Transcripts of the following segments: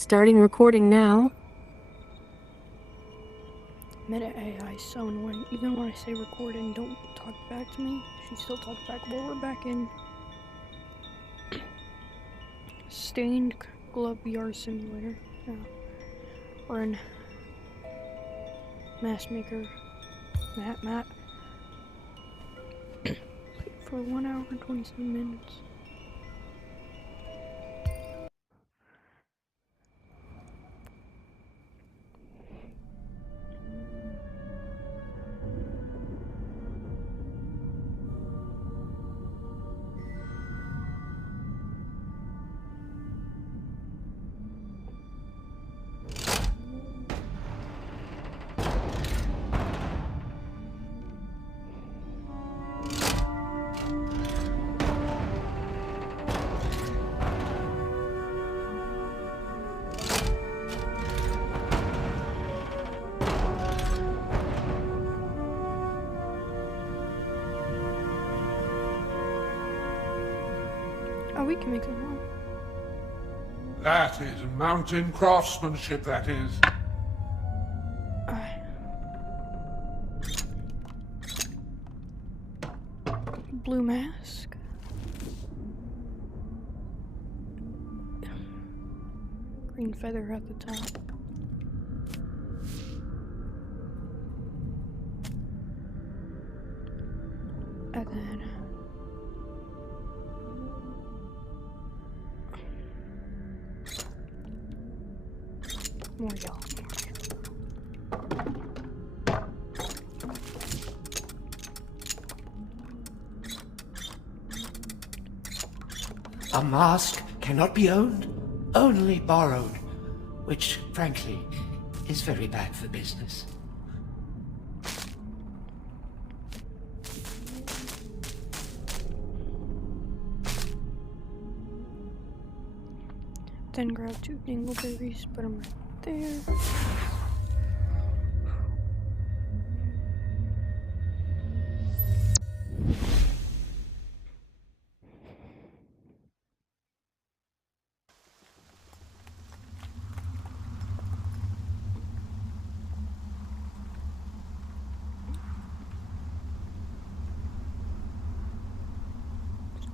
Starting recording now. Meta AI is so annoying. Even when I say record and don't talk back to me, she still talks back. Well, we're back in Stained Glove VR Simulator. We're in Mask Maker map for 1 hour and 27 minutes. Oh, we can make it one. That is mountain craftsmanship, that is. Blue mask. Green feather at the top. And then more yellow. A mask cannot be owned, only borrowed, which, frankly, is very bad for business. Then grab 2 dingleberries, put them right there.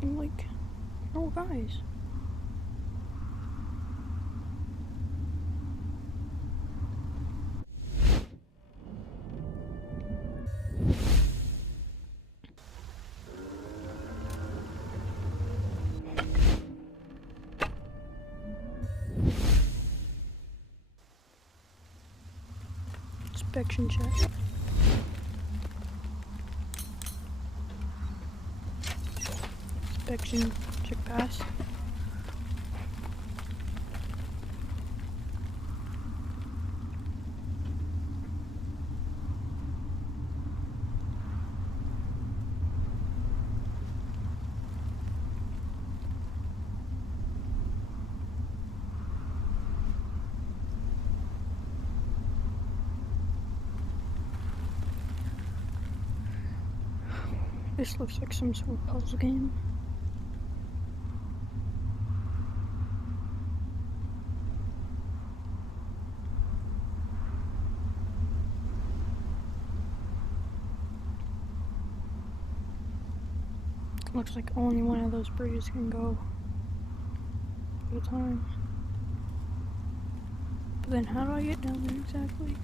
I'm like, oh guys. Inspection check. Inspection check pass. This looks like some sort of puzzle game. Looks like only one of those bridges can go at a time. But then how do I get down there exactly?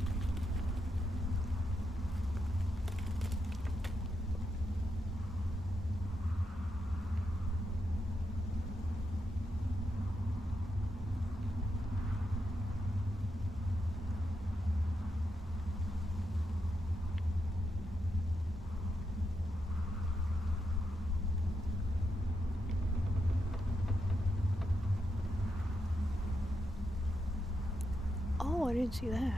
Oh, I didn't see that.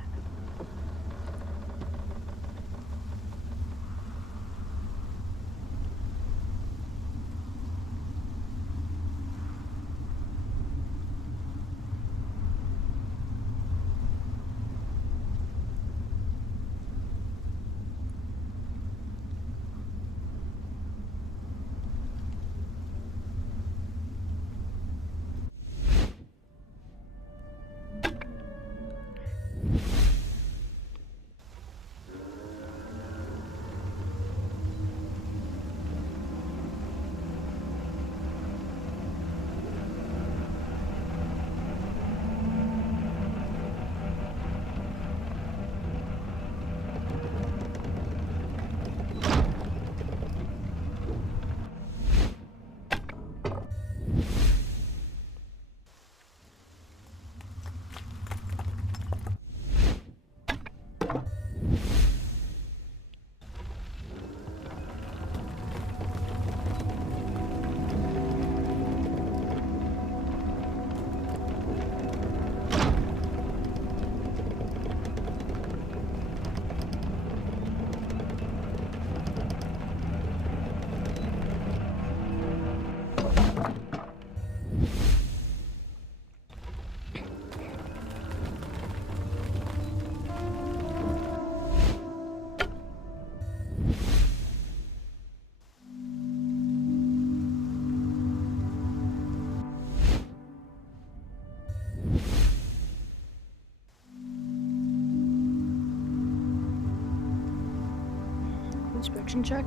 Inspection check.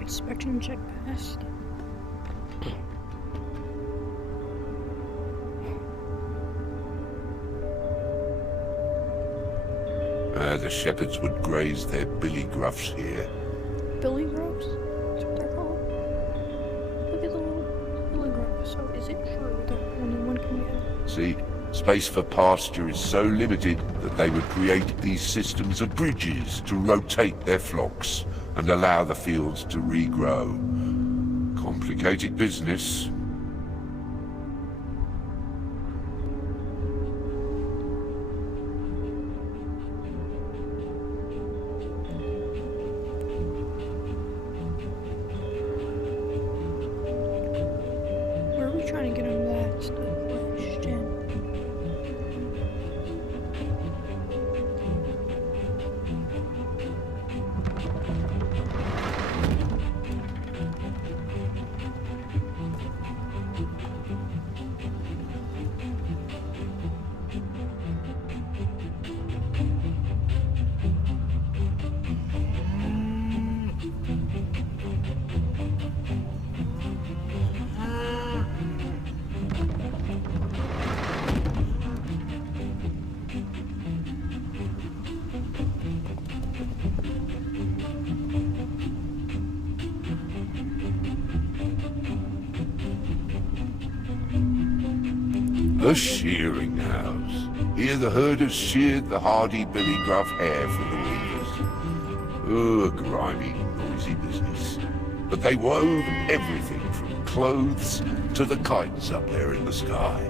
Inspection check passed. The shepherds would graze their billy gruffs here. Billy Groves? That's what they're called. Look at the little Billy Groves. So is it true that only one can get? See, space for pasture is so limited that they would create these systems of bridges to rotate their flocks and allow the fields to regrow. Complicated business. Where are we trying to get him? That's the question. The shearing house. Here the herders sheared the hardy billy gruff hair for the weavers. Oh, a grimy, noisy business. But they wove everything from clothes to the kites up there in the sky.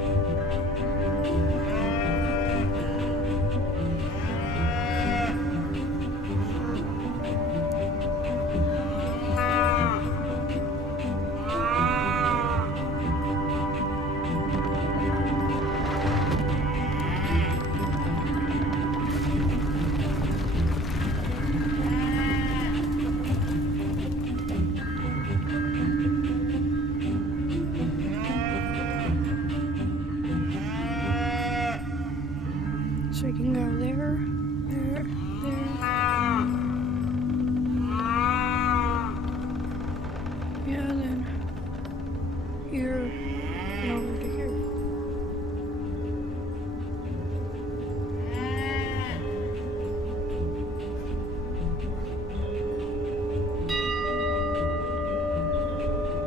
So you can go there, there, there. Yeah, then here, and over to here.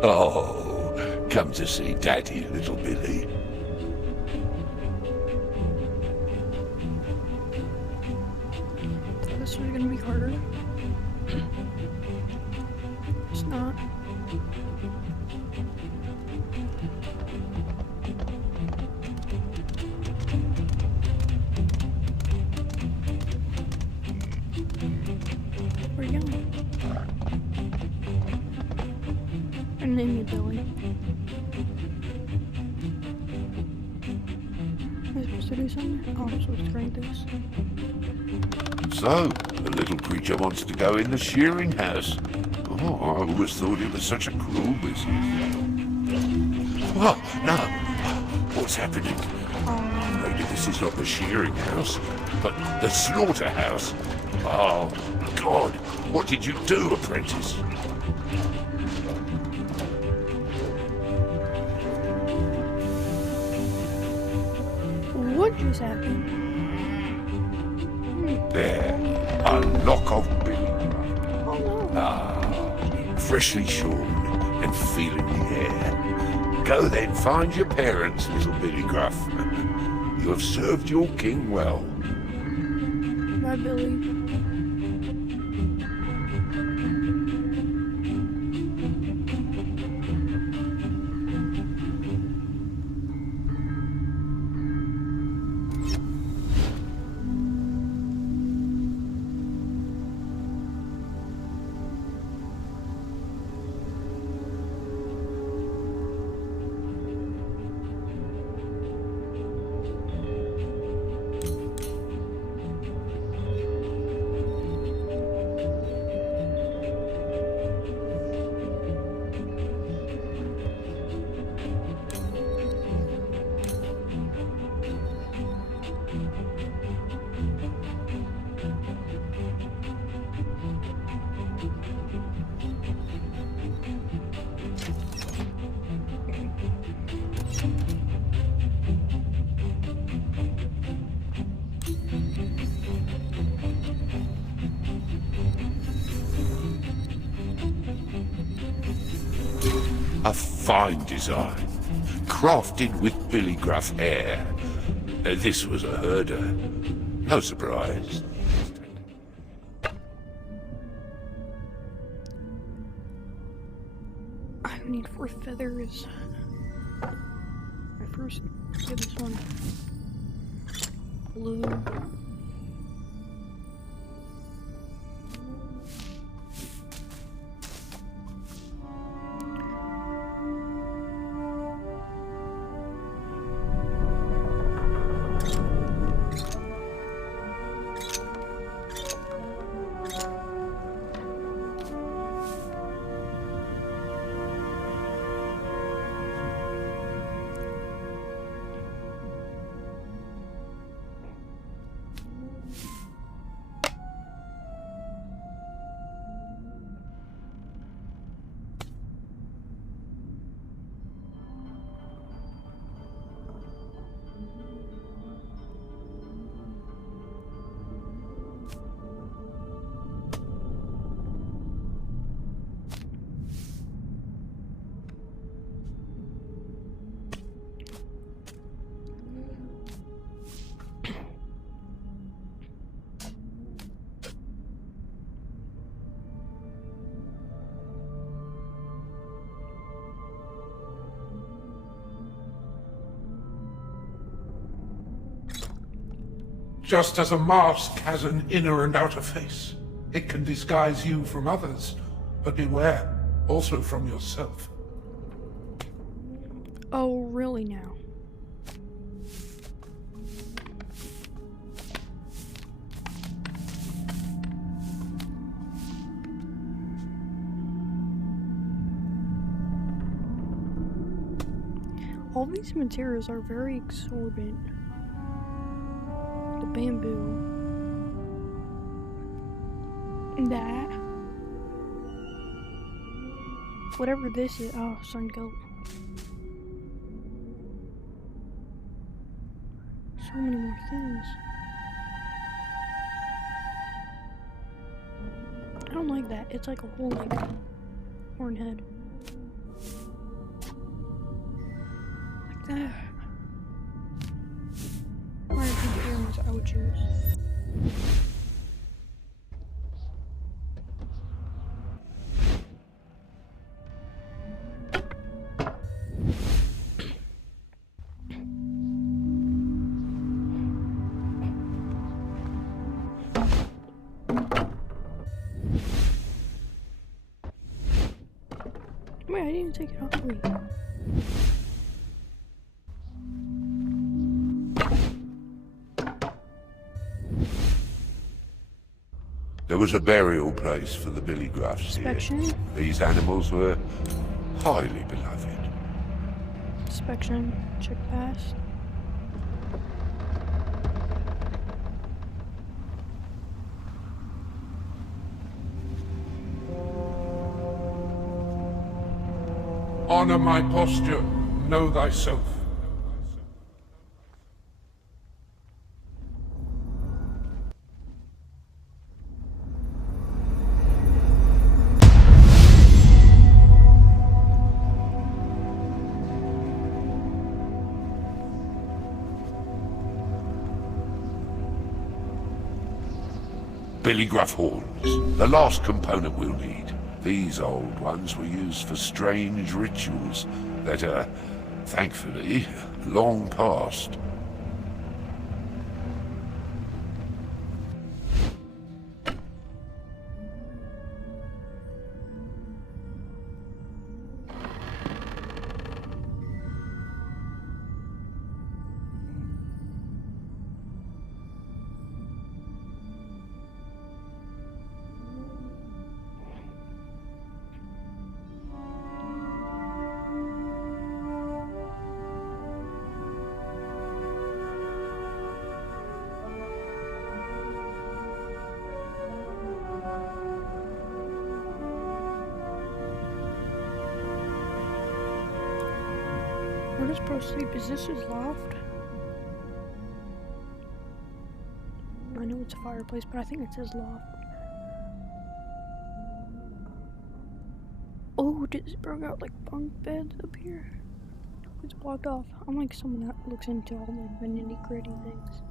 Oh, come to see Daddy, little Billy. This is gonna be harder. It's not. Where are you going? And name you Billy. Am I supposed to do something? Oh, I'm supposed to crank this. So, the little creature wants to go in the shearing house. Oh, I always thought it was such a cruel business. Oh, no. What's happening? Maybe this is not the shearing house, but the slaughterhouse. Oh, God. What did you do, apprentice? What just happened? There. A lock of Billy. Oh no. Freshly shorn and feeling the air. Go then, find your parents, little Billy Gruff. You have served your king well. Bye, Billy. Fine design. Crafted with Billy Gruff hair. This was a herder. No surprise. I need 4 feathers. I first get this one. Blue. Just as a mask has an inner and outer face, it can disguise you from others, but beware, also from yourself. Oh, really now? All these materials are very exorbitant. The bamboo. That. Whatever this is. Oh, sun goat. So many more things. I don't like that. It's like a whole, like, horn head. Like that. Or the earrings I would choose. Wait, I didn't take it off. Wait. There was a burial place for the Billy Gruffs here. Inspection. These animals were highly beloved. Inspection. Check past. Honor my posture, know thyself. Billy Gruff horns, the last component we'll need. These old ones were used for strange rituals that are, thankfully, long past. Where does Bro sleep? Is this his loft? I know it's a fireplace, but I think it's his loft. Oh, Oh, this broke out like bunk beds up here. It's blocked off. I'm like someone that looks into all the nitty gritty things.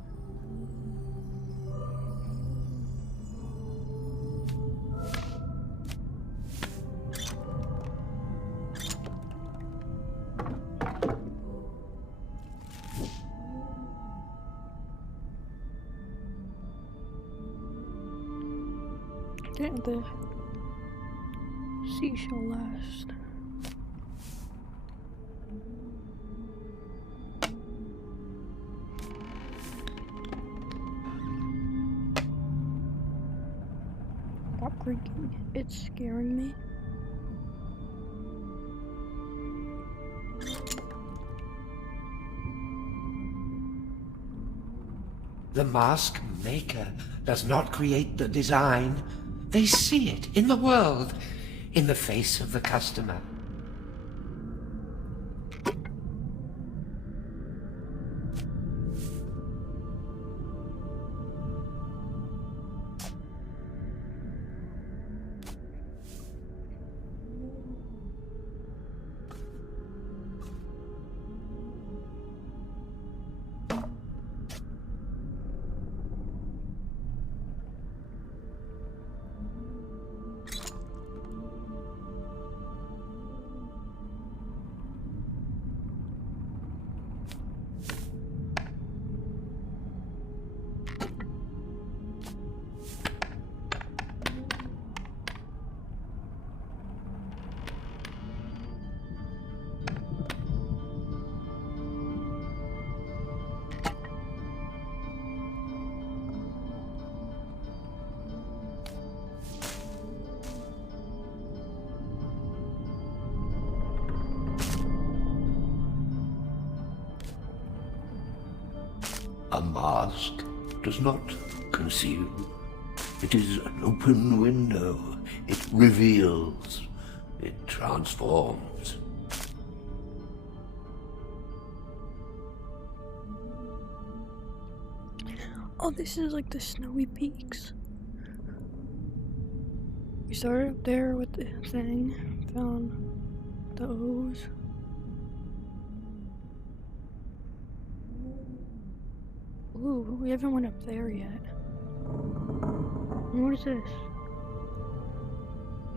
Didn't the seashell last? Stop creaking. It's scaring me. The mask maker does not create the design. They see it in the world, in the face of the customer. A mask does not conceal. It is an open window. It reveals. It transforms. Oh, this is like the snowy peaks. We started up there with the thing, found the O's. Ooh, we haven't went up there yet. What is this?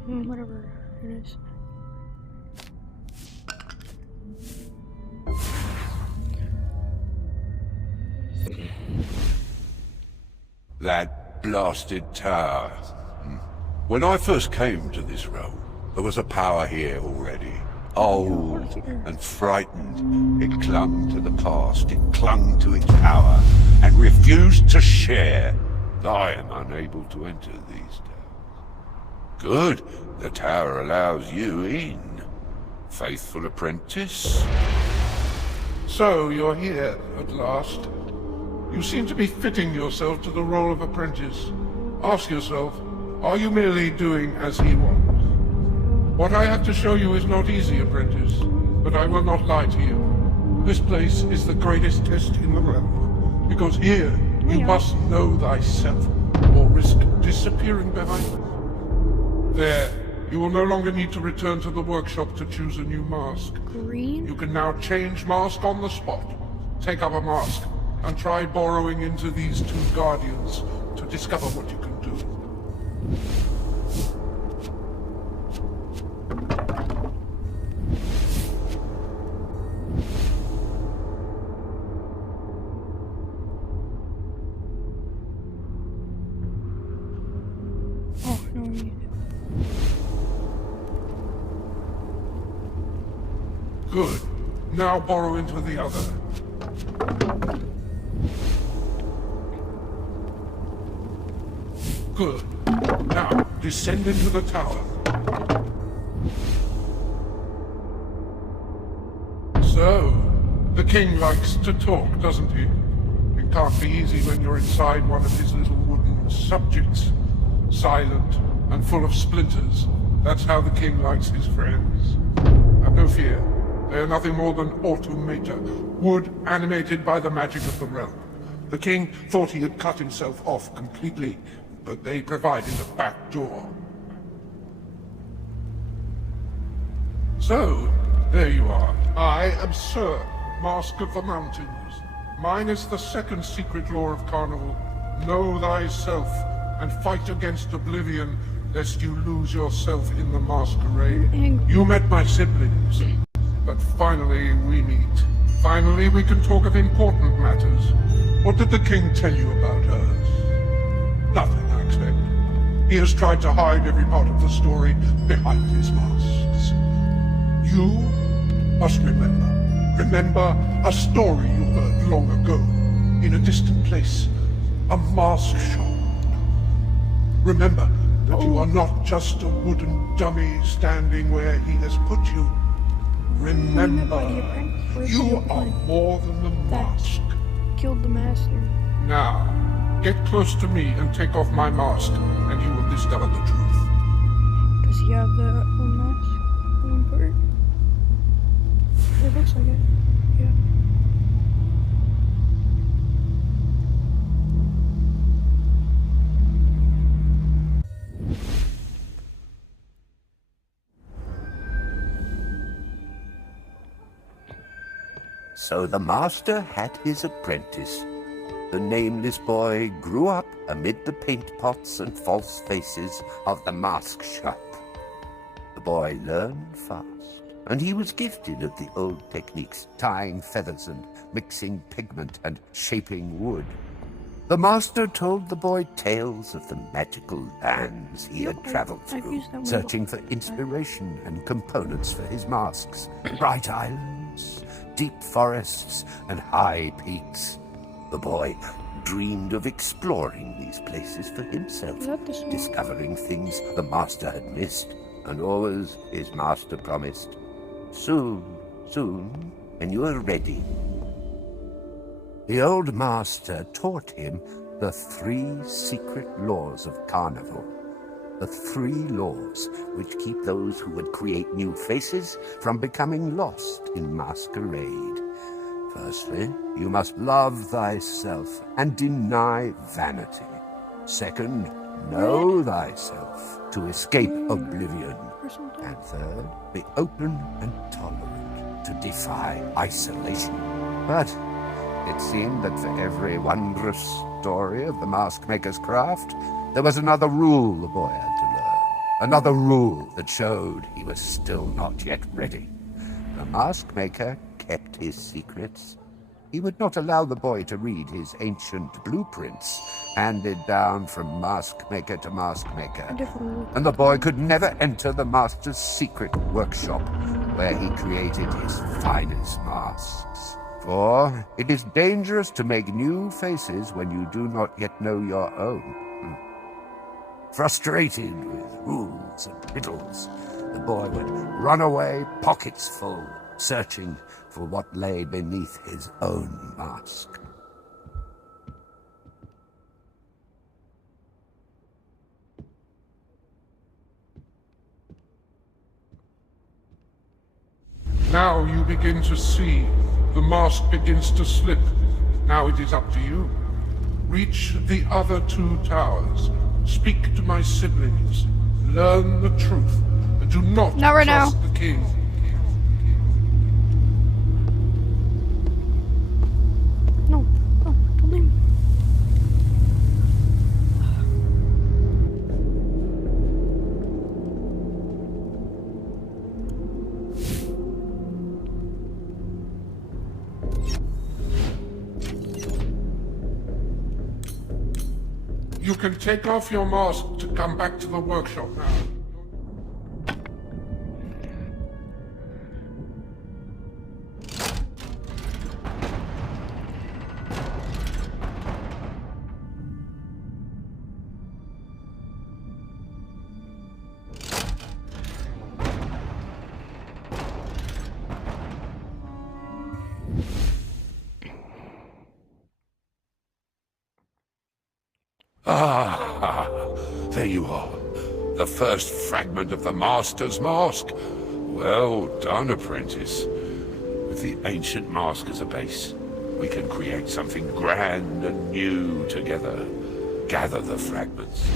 Whatever it is. That blasted tower. When I first came to this realm, there was a power here already. Old and frightened, it clung to the past, it clung to its power, and refused to share. I am unable to enter these towers. Good, the tower allows you in. Faithful apprentice? So you're here at last. You seem to be fitting yourself to the role of apprentice. Ask yourself, are you merely doing as he wants? What I have to show you is not easy, apprentice, but I will not lie to you. This place is the greatest test in the realm, because here you must know thyself, or risk disappearing behind it. There, you will no longer need to return to the workshop to choose a new mask. Green? You can now change mask on the spot. Take up a mask, and try borrowing into these two guardians to discover what you can do. Oh, no, we need it. Good. Now borrow into the other. Good. Now, descend into the tower. So, the king likes to talk, doesn't he? It can't be easy when you're inside one of his little wooden subjects. Silent and full of splinters. That's how the king likes his friends. Have no fear. They are nothing more than automata, wood animated by the magic of the realm. The king thought he had cut himself off completely, but they provided a back door. So, there you are. I am Sir, Mask of the Mountains. Mine is the second secret law of Carnival. Know thyself, and fight against oblivion, lest you lose yourself in the masquerade. You met my siblings, but finally we meet. Finally we can talk of important matters. What did the king tell you about hers? Nothing, I expect. He has tried to hide every part of the story behind his masks. You must remember a story you heard long ago, in a distant place, a mask shop. Remember that you are not just a wooden dummy standing where he has put you. Remember, you are more than the mask. Killed the master. Now, get close to me and take off my mask, and you will discover the truth. Does he have the one mask? The one part? It looks like it. Yeah. So the master had his apprentice. The nameless boy grew up amid the paint pots and false faces of the mask shop. The boy learned fast, and he was gifted at the old techniques, tying feathers and mixing pigment and shaping wood. The master told the boy tales of the magical lands he had traveled through, searching for inspiration and components for his masks. Bright islands, deep forests, and high peaks. The boy dreamed of exploring these places for himself, discovering things the master had missed, and always his master promised, soon, when you are ready. The old master taught him the 3 secret laws of Carnival. The 3 laws which keep those who would create new faces from becoming lost in masquerade. Firstly, you must love thyself and deny vanity. Second, know thyself to escape oblivion. And third, be open and tolerant to defy isolation. But it seemed that for every wondrous story of the mask maker's craft, there was another rule the boy had to learn. Another rule that showed he was still not yet ready. The mask maker kept his secrets. He would not allow the boy to read his ancient blueprints, handed down from mask maker to mask maker. And the boy could never enter the master's secret workshop, where he created his finest masks. For it is dangerous to make new faces when you do not yet know your own. Frustrated with rules and riddles, the boy would run away pockets full, searching for what lay beneath his own mask. Now you begin to see. The mask begins to slip. Now it is up to you. Reach the other 2 towers. Speak to my siblings. Learn the truth. And do not trust the king. No, don't leave me. You can take off your mask to come back to the workshop now. Ah, there you are. The first fragment of the Master's mask. Well done, apprentice. With the ancient mask as a base, we can create something grand and new together. Gather the fragments.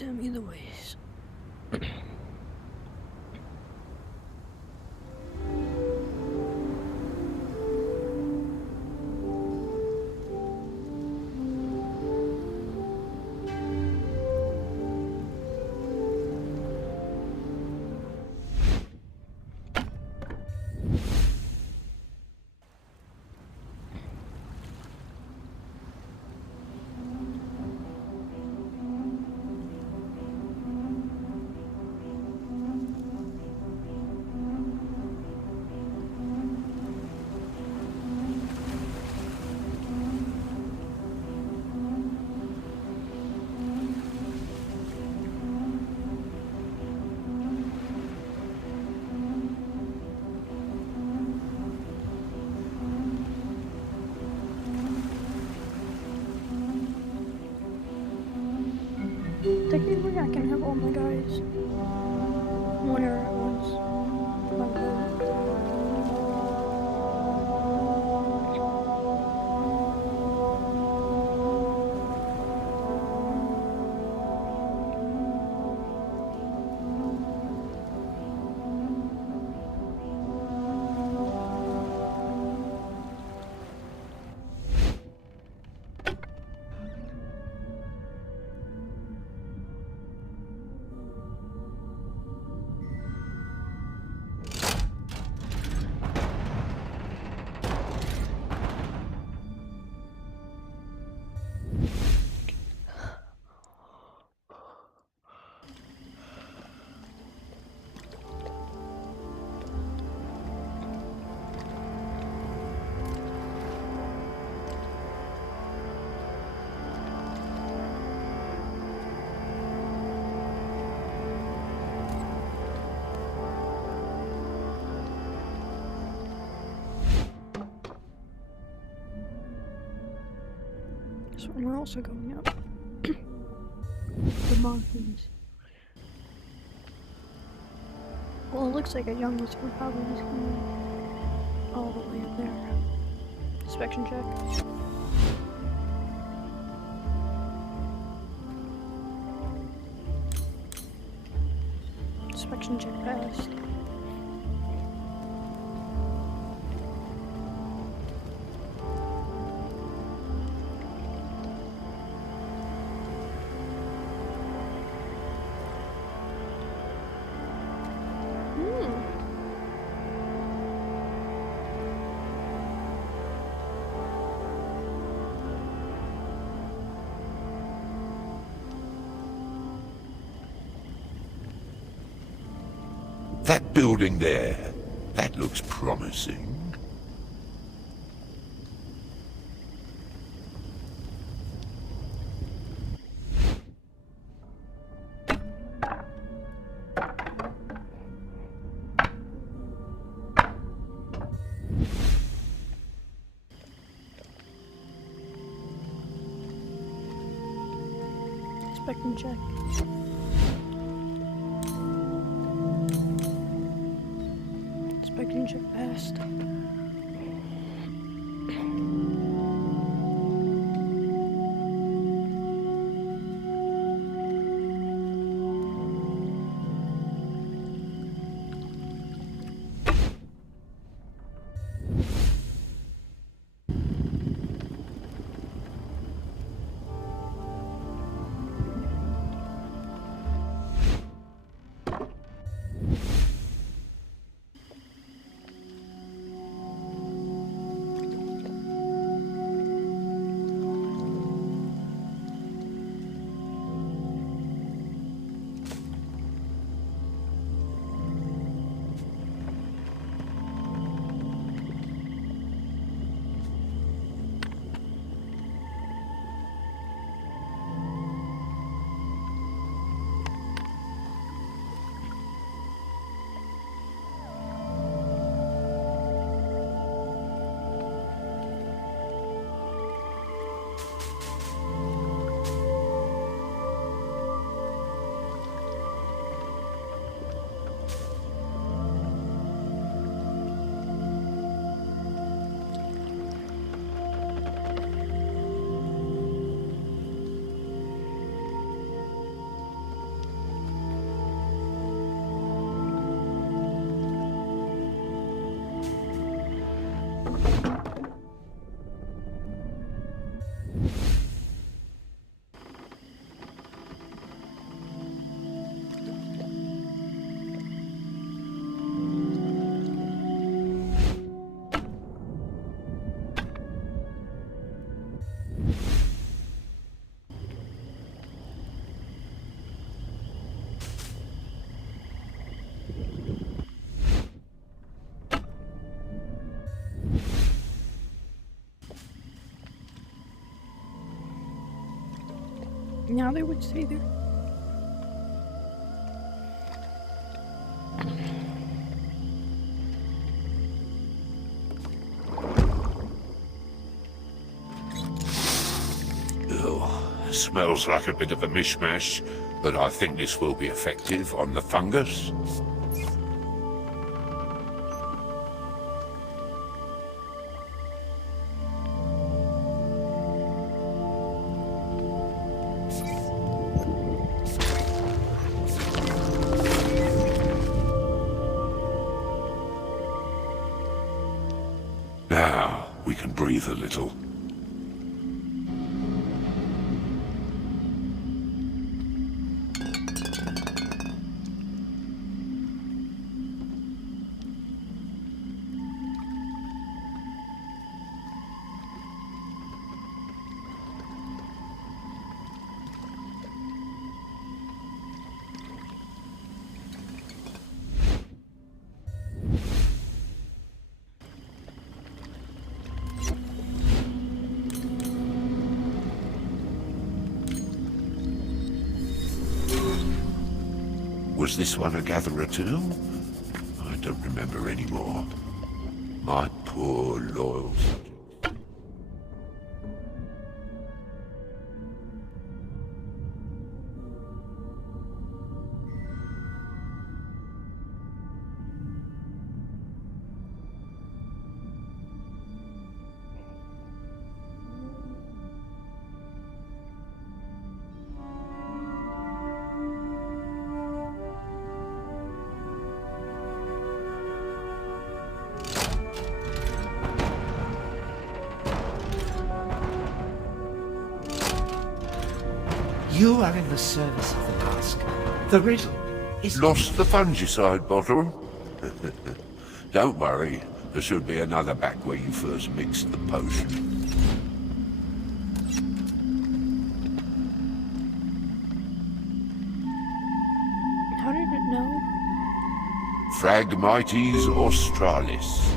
Tell me the ways. Technically, I can have all my guys whenever at once. If I'm bored. So we're also going up. The mountains. Well, it looks like a jungle, so we're probably just going all the way up there. Inspection check. Inspection check passed. That building there, that looks promising. Inspection check. Inspection check passed. Now they would say there. Smells like a bit of a mishmash, but I think this will be effective on the fungus. Now we can breathe a little. Was this one a gatherer too? I don't remember anymore. My poor loyal subject. You are in the service of the mask. The riddle is... Lost the fungicide bottle? Don't worry, there should be another back where you first mixed the potion. How did it know? Phragmites australis.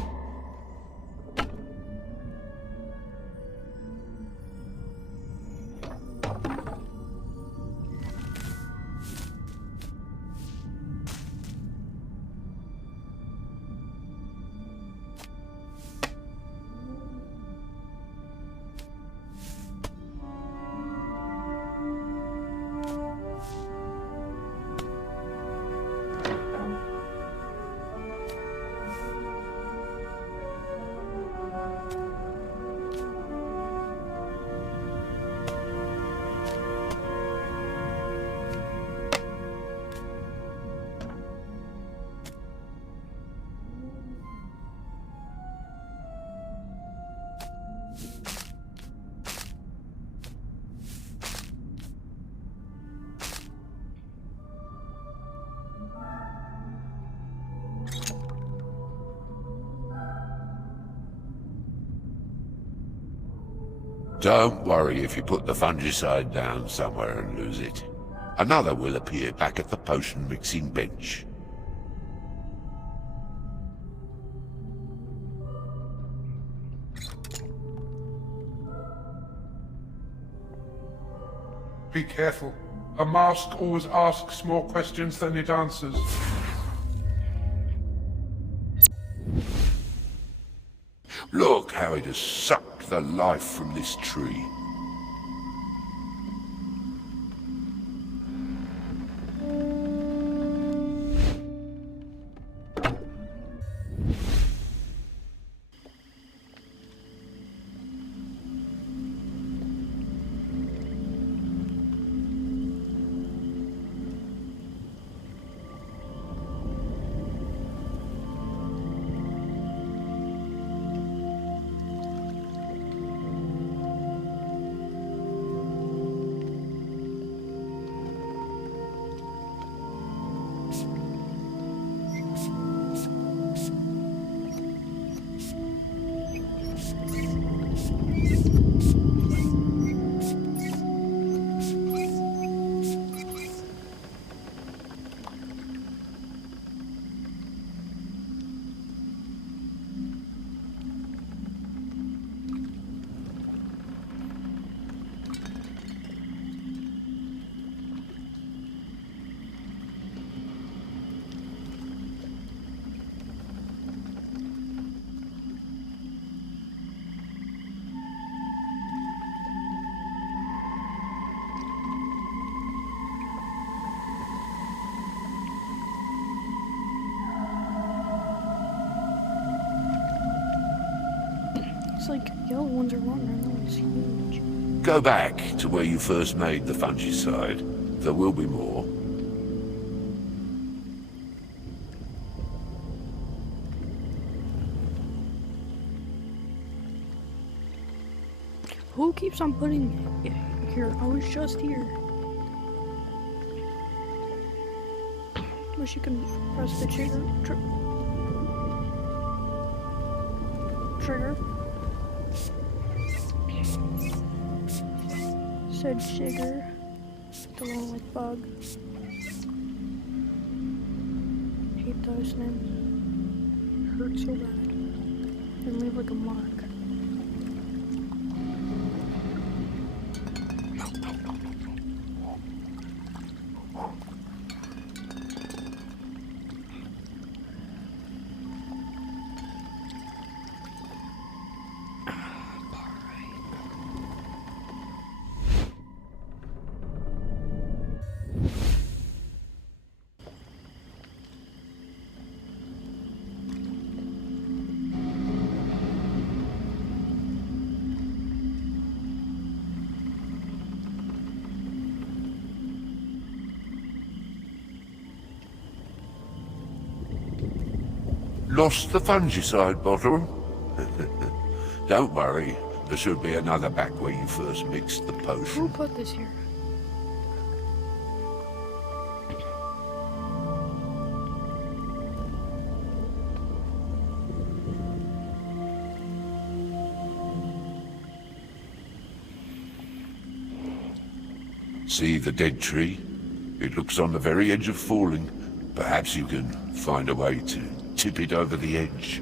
Don't worry if you put the fungicide down somewhere and lose it. Another will appear back at the potion mixing bench. Be careful. A mask always asks more questions than it answers. Look how it has sucked the life from this tree. These like yellow ones are longer and that one's huge. Go back to where you first made the fungicide. There will be more. Who keeps on putting it here? I was just here. Wish you can press the trigger. Trigger. Said sugar. The little like bug. Hate those names. Hurt so bad. And leave like a mark. Lost the fungicide bottle? Don't worry, there should be another back where you first mixed the Who potion. put this here? See the dead tree? It looks on the very edge of falling. Perhaps you can find a way to tip it over the edge.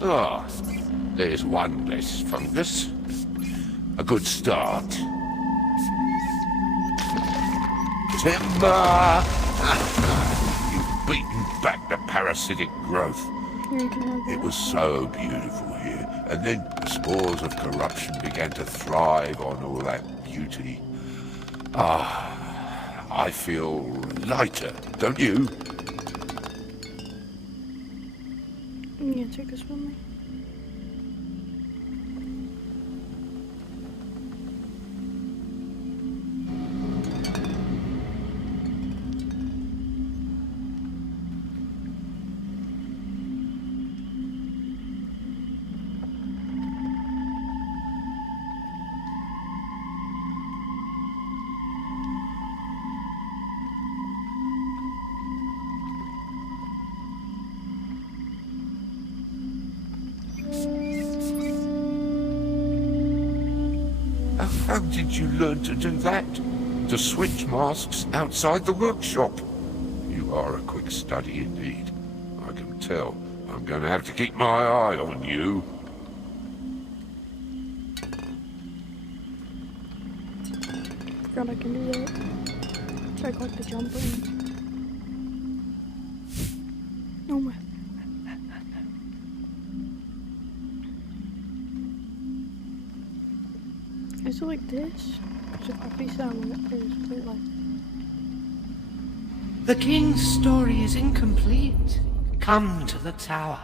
Ah, there's one less fungus. A good start. Timber! You've beaten back the parasitic growth. Here you can have It that. was so beautiful here, and then the spores of corruption began to thrive on all that beauty. Ah, I feel lighter, don't you? Yeah, take this with me. How did you learn to do that? To switch masks outside the workshop? You are a quick study indeed. I can tell. I'm going to have to keep my eye on you. Forgot I can do that. Check like the jump button. Oh my. Is it like this? So if I face that one, it's clear like. The king's story is incomplete. Come to the tower.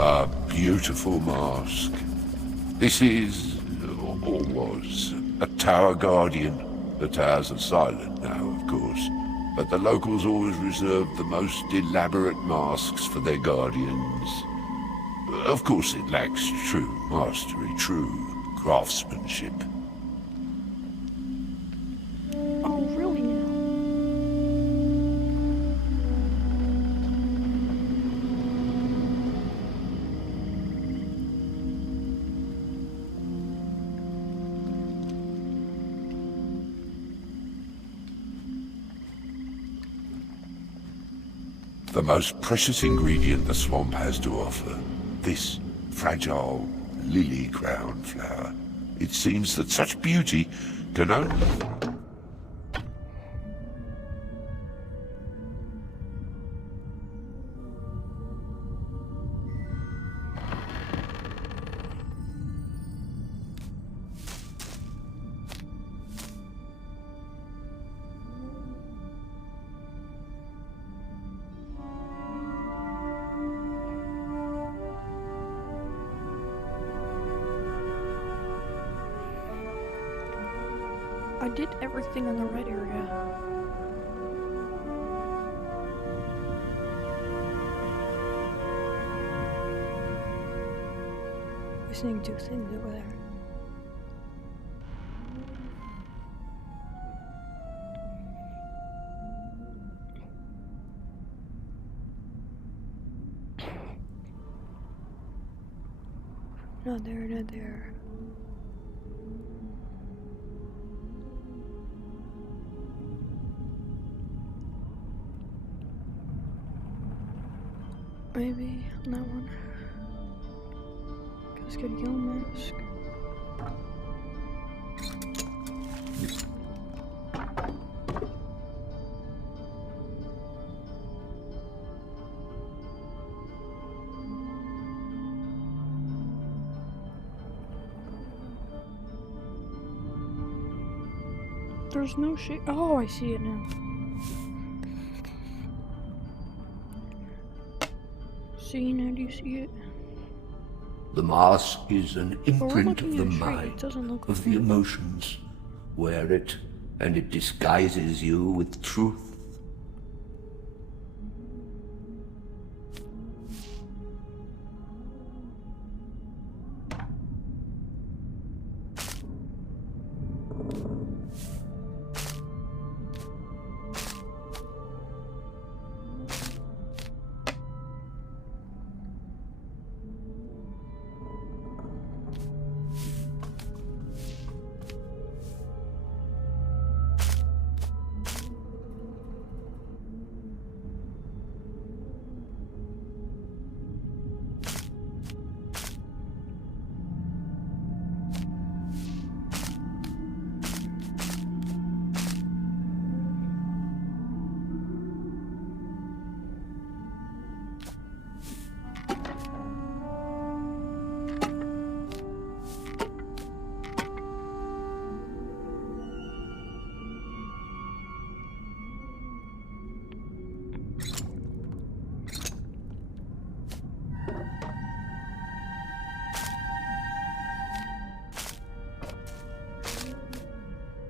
A beautiful mask. This is, or was, a tower guardian. The towers are silent now, of course, but the locals always reserved the most elaborate masks for their guardians. Of course it lacks true mastery, true craftsmanship. Oh, really now? The most precious ingredient the swamp has to offer. This fragile lily crown flower. It seems that such beauty can only... I did everything in the red area. We're seeing two things over there. Not there, not there. Maybe on that one. Let's get a yellow mask. There's no shit. Oh, I see it now. See, now do you see it? The mask is an imprint of the It mind, doesn't look of the emotions. Wear it, and it disguises you with truth.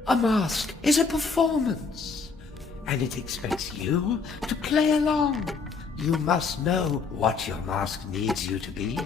A mask is a performance, and it expects you to play along. You must know what your mask needs you to be.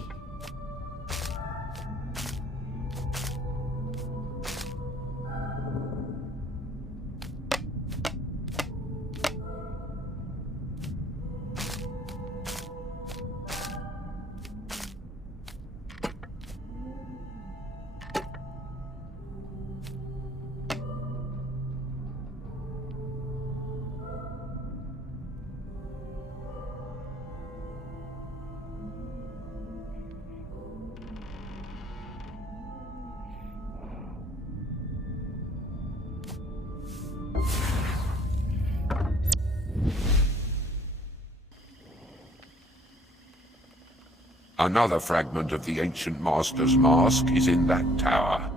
Another fragment of the ancient master's mask is in that tower.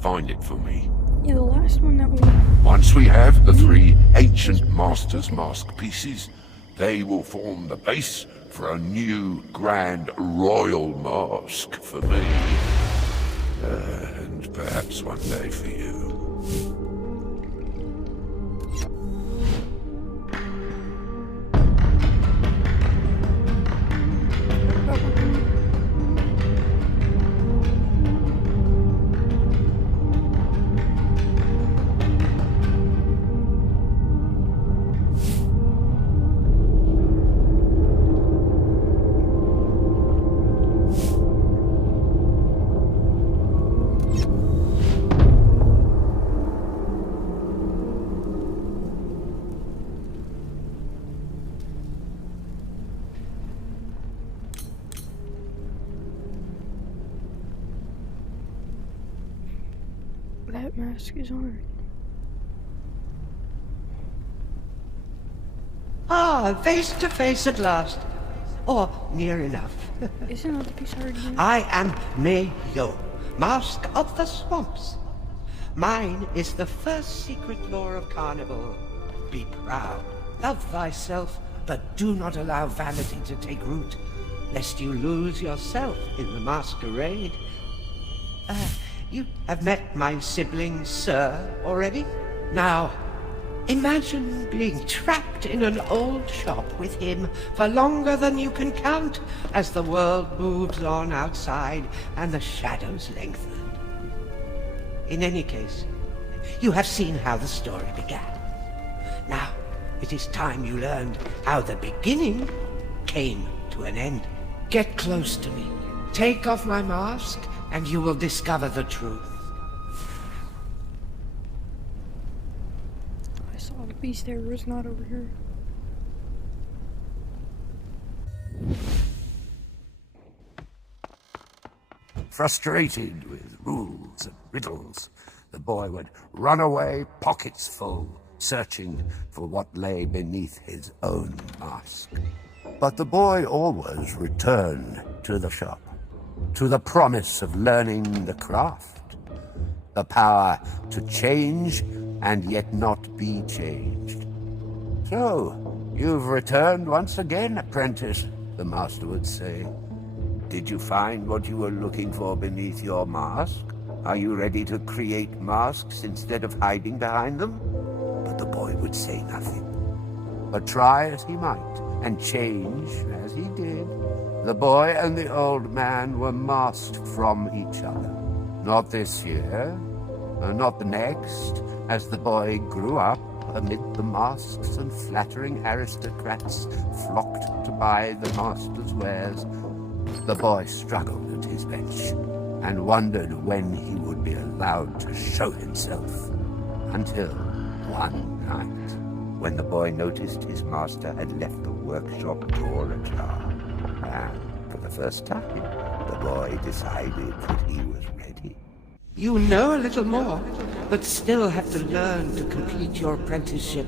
Find it for me. Yeah, the last one that we... Once we have the 3 ancient master's mask pieces, they will form the base for a new grand royal mask for me. And perhaps one day for you. that mask is on. Ah, face to face at last. Or near enough. Isn't that the piece I already did? I am Mayo, Mask of the Swamps. Mine is the first secret lore of Carnival. Be proud, love thyself, but do not allow vanity to take root, lest you lose yourself in the masquerade. You have met my sibling, Sir, already? Now, imagine being trapped in an old shop with him for longer than you can count as the world moves on outside and the shadows lengthen. In any case, you have seen how the story began. Now, it is time you learned how the beginning came to an end. Get close to me. Take off my mask, and you will discover the truth. I saw the beast there, was not over here. Frustrated with rules and riddles, the boy would run away pockets full, searching for what lay beneath his own mask. But the boy always returned to the shop, to the promise of learning the craft, the power to change and yet not be changed. So, you've returned once again, apprentice, the master would say. Did you find what you were looking for beneath your mask? Are you ready to create masks instead of hiding behind them? But the boy would say nothing. But try as he might, and change as he did, the boy and the old man were masked from each other. Not this year, not the next, as the boy grew up amid the masks and flattering aristocrats flocked to buy the master's wares. The boy struggled at his bench and wondered when he would be allowed to show himself. Until one night, when the boy noticed his master had left the workshop door ajar. And for the first time, the boy decided that he was ready. You know a little more, but still have to learn to complete your apprenticeship.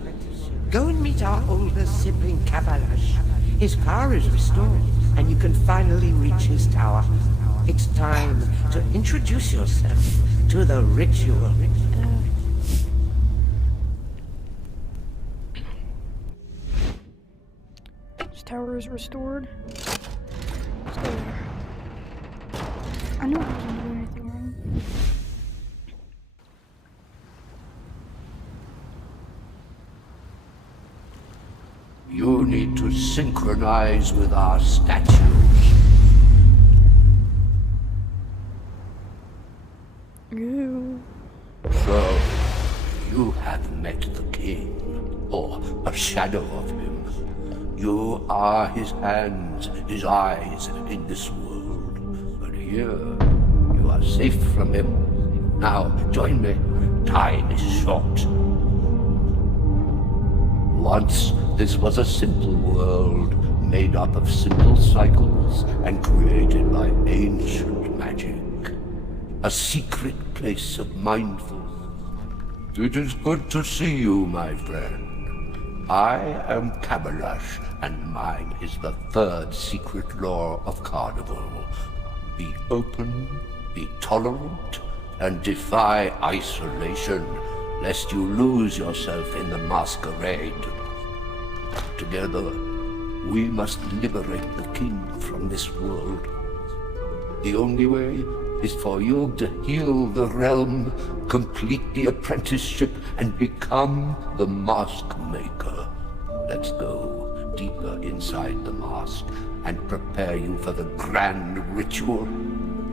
Go and meet our older sibling, Kabalash. His power is restored, and you can finally reach his tower. It's time to introduce yourself to the ritual. This tower is restored. Let's go there. I knew I wasn't doing anything wrong. You need to synchronize with our statues. Ew. So, you have met the king, or a shadow of him. You are his hands, his eyes in this world. But here, you are safe from him. Now, join me. Time is short. Once, this was a simple world, made up of simple cycles and created by ancient magic. A secret place of mindfulness. It is good to see you, my friend. I am Kabalash, and mine is the third secret law of Carnival. Be open, be tolerant, and defy isolation, lest you lose yourself in the masquerade. Together, we must liberate the king from this world. The only way is for you to heal the realm, complete the apprenticeship, and become the mask maker. Let's go deeper inside the mask and prepare you for the grand ritual.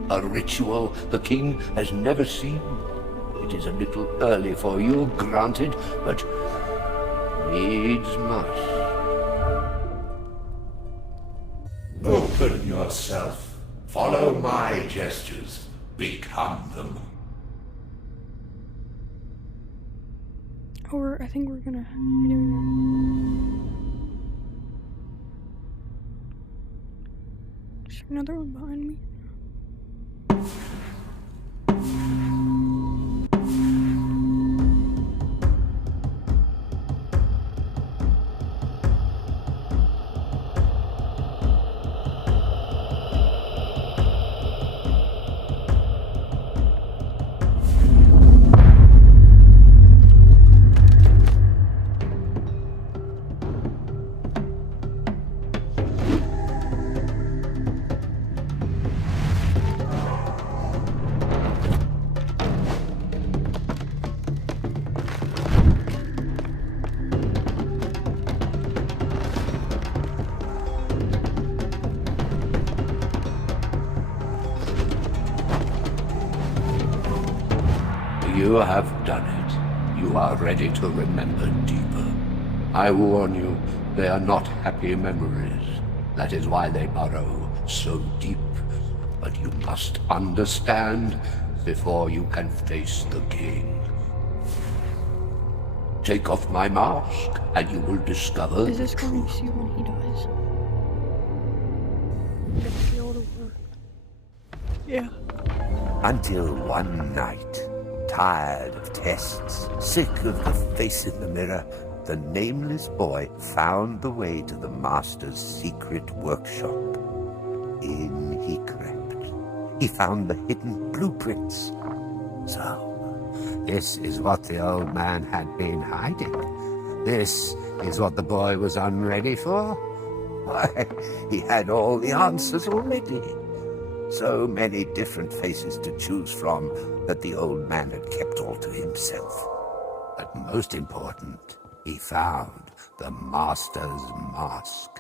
A ritual the king has never seen. It is a little early for you, granted, but needs must. Open yourself. Follow my gestures. Become them. Or I think we're gonna be doing that. Is there another one behind me? You have done it. You are ready to remember deeper. I warn you, they are not happy memories. That is why they burrow so deep. But you must understand before you can face the king. Take off my mask, and you will discover Is this the going to truth. see when he dies? Gonna be able to work. Yeah. Until one night, tired of tests, sick of the face in the mirror, the nameless boy found the way to the master's secret workshop. In he crept. He found the hidden blueprints. So, this is what the old man had been hiding. This is what the boy was unready for. Why, he had all the answers already. So many different faces to choose from that the old man had kept all to himself. But most important, he found the master's mask,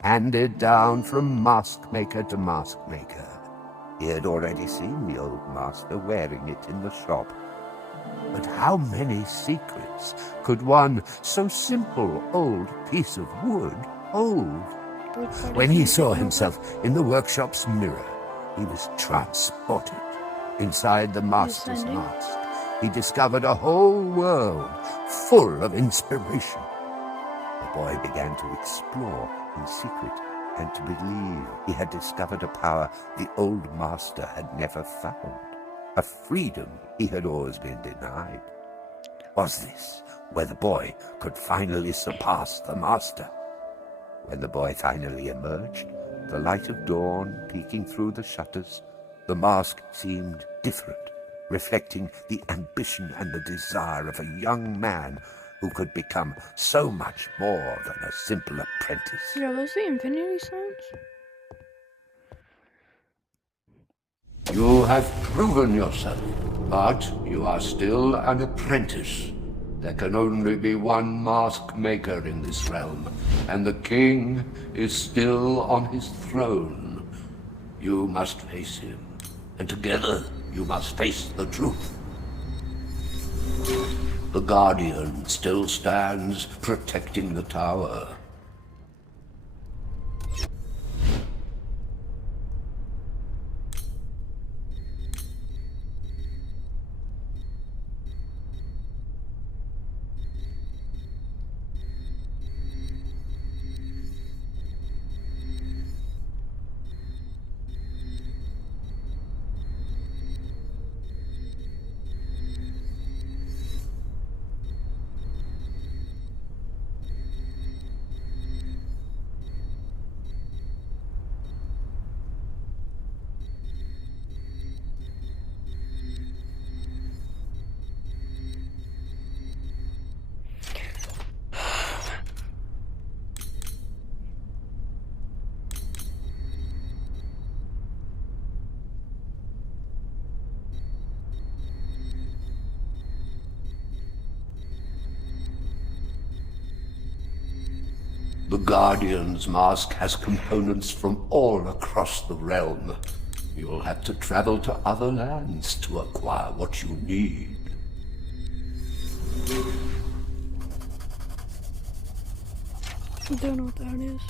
handed down from mask maker to mask maker. He had already seen the old master wearing it in the shop. But how many secrets could one so simple old piece of wood hold? When he saw himself in the workshop's mirror, he was transported. Inside the master's Ascending? mask, he discovered a whole world full of inspiration. The boy began to explore in secret and to believe he had discovered a power the old master had never found, a freedom he had always been denied. Was this where the boy could finally surpass the master? When the boy finally emerged, the light of dawn peeking through the shutters, the mask seemed different, reflecting the ambition and the desire of a young man who could become so much more than a simple apprentice. Yeah, those the infinity stones? You have proven yourself, but you are still an apprentice. There can only be one mask maker in this realm, and the king is still on his throne. You must face him, and together you must face the truth. The Guardian still stands protecting the tower. The Guardian's mask has components from all across the realm. You'll have to travel to other lands to acquire what you need. I don't know what that is.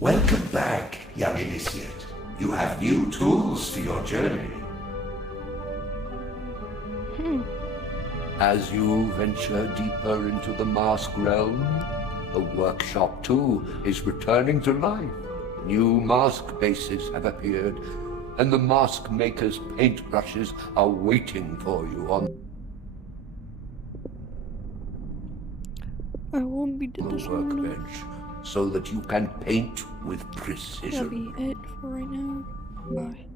Welcome back, young initiate. You have new tools for your journey. As you venture deeper into the mask realm, the workshop too is returning to life. New mask bases have appeared, and the mask maker's paintbrushes are waiting for you on I won't be the doing this one. workbench, so that you can paint with That'll precision. be it for right now. Bye.